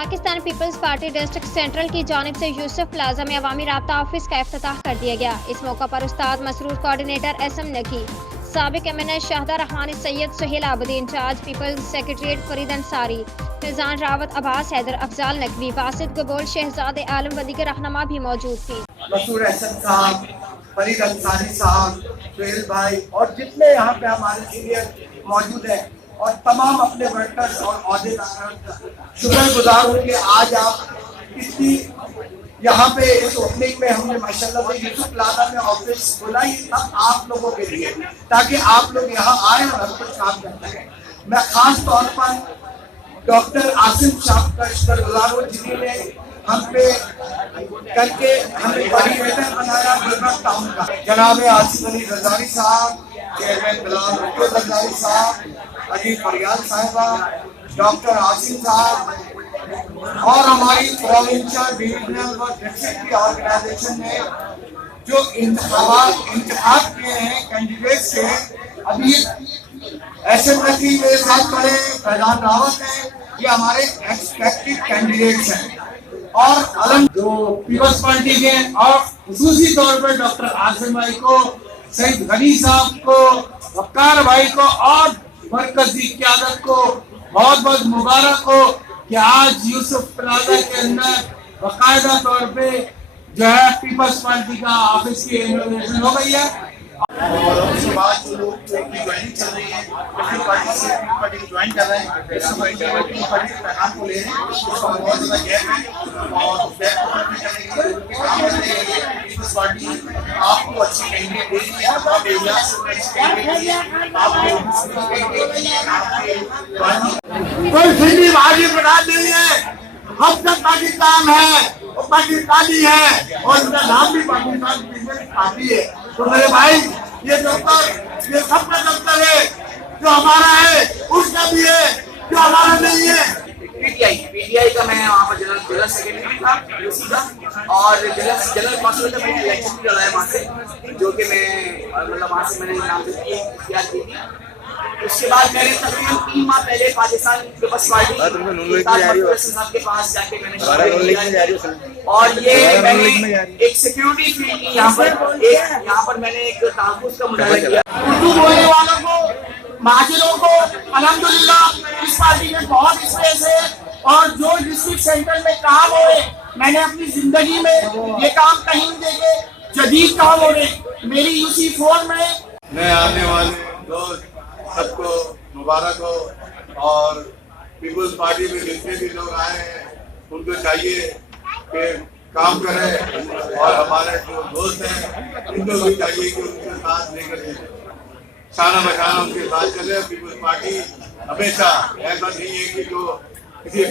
Pakistan Peoples Party district central की जानिब से यूसुफ प्लाजा में अवामी राब्ता ऑफिस का इफ्तिताह कर दिया गया। इस मौका पर उस्ताद मसरूर कोऑर्डिनेटर SM नकी, साबिक MNA Shahida Rahmani, Syed Suhail Abidi incharge peoples secretariat Farid Ansari, Faizan Rawat, Abbas Haider, Afzal Naqvi, Basit Gabol, Shahzade Alam व दीगर रहनुमा भी मौजूद थी। मसूर अहसन साहब, फरीद अंसारी साहब, सुहेल भाई और जितने यहाँ पे हमारे सीनियर मौजूद हैं और तमाम अपने वर्कर्स और अहदेदार शुक्रगुजार हूँ कि आज आप इतनी यहाँ पे इस ओपनिंग में हमने माशाल्लाह से यूसुफ प्लाजा में ऑफिस खोला ही सब आप लोगों के लिए, ताकि आप लोग यहाँ आए और हर कुछ काम कर सकें। मैं खास तौर पर डॉक्टर आसिफ साहब का शुक्रगुजार हूँ जिन्होंने हम पे करके हमें कोऑर्डिनेटर बनाया बिलबर्ग टाउन का। जनाब आसिफ अली रजावी साहब, चेयरमैन बिलाल भुट्टो रजावी साहब, अली फरियाद साहिबा, डॉक्टर आसिम साहब और हमारी प्रोविंशियल डिविजनल व डिस्ट्रिक्ट की ऑर्गेनाइजेशन ने जो इंतखाब किए हैं कैंडिडेट से, अभी SM नकी मेरे साथ खड़े फैजान रावत हैं, ये हमारे एक्सपेक्टेड कैंडिडेट्स हैं और अलम जो पीपल्स पार्टी के और खुसूसी तौर पर डॉक्टर आसिम भाई को, सईद गनी साहब को, वक्कार भाई को और मरकजी क़यादत को बहुत बहुत मुबारक हो कि आज यूसुफ प्लाजा के अंदर बाकायदा तौर पे जो है पीपल्स पार्टी का ऑफिस की इनॉग्रेशन हो गई है। और उसके बाद जो लोग ज्वाइनिंग चल रही है, पीपल्स पार्टी से पार्टी ज्वाइन कर रहे हैं, पीपल्स पार्टी के पैगाम को ले रहे हैं, उसका बहुत ज़्यादा गैप है और उस गैप को खत्म करने के लिए काम कर रही है पीपल्स पार्टी। आपको अच्छी कैंडिडेट देगी, आपके इलाज से अच्छी कैंडिडेट कोई फिल्मी भाजी बना देंगे। हम सब पाकिस्तान है और पाकिस्तानी है और उनका नाम भी पाकिस्तान पीपल्स पार्टी है। तो मेरे भाई ये दफ्तर ये सबका दफ्तर है, जो हमारा है उसका भी है, जो हमारा नहीं है। पीटीआई का मैं वहाँ पर जनरल सेक्रेटरी था यूसी का और जनरल काउंसिल का मैंने इलेक्शन भी लड़ा है वहाँ से, जो कि मैं मतलब वहाँ से मैंने नामजदगी तैयार की थी। उसके बाद मैंने तकरीबन 3 माह पहले पाकिस्तान पीपल्स पार्टी साहब के पास जाके मैंने और ये मैंने एक सिक्योरिटी फील्ड की यहाँ पर मैंने एक तहफ़्फ़ुज़ का मुजाहिदा किया। उर्दू बोलने वालों को, महाजिरों को अल्हम्दुलिल्लाह इस पार्टी में बहुत स्पेस है और जो डिस्ट्रिक्ट सेंटर में काम हो रहे, मैंने अपनी जिंदगी में ये काम कहीं नहीं देखे, जदीद काम हो रहे मेरी यूसी 4 में। मैं आने वाले दोस्त सबको मुबारक हो और पीपल्स पार्टी में जितने भी लोग आए हैं उनको चाहिए कि काम करें और हमारे जो दोस्त हैं उनको भी चाहिए कि उनके साथ लेकर चले, शाना बशाना उनके साथ चले। पीपल्स पार्टी हमेशा ऐसा नहीं है कि जो किसी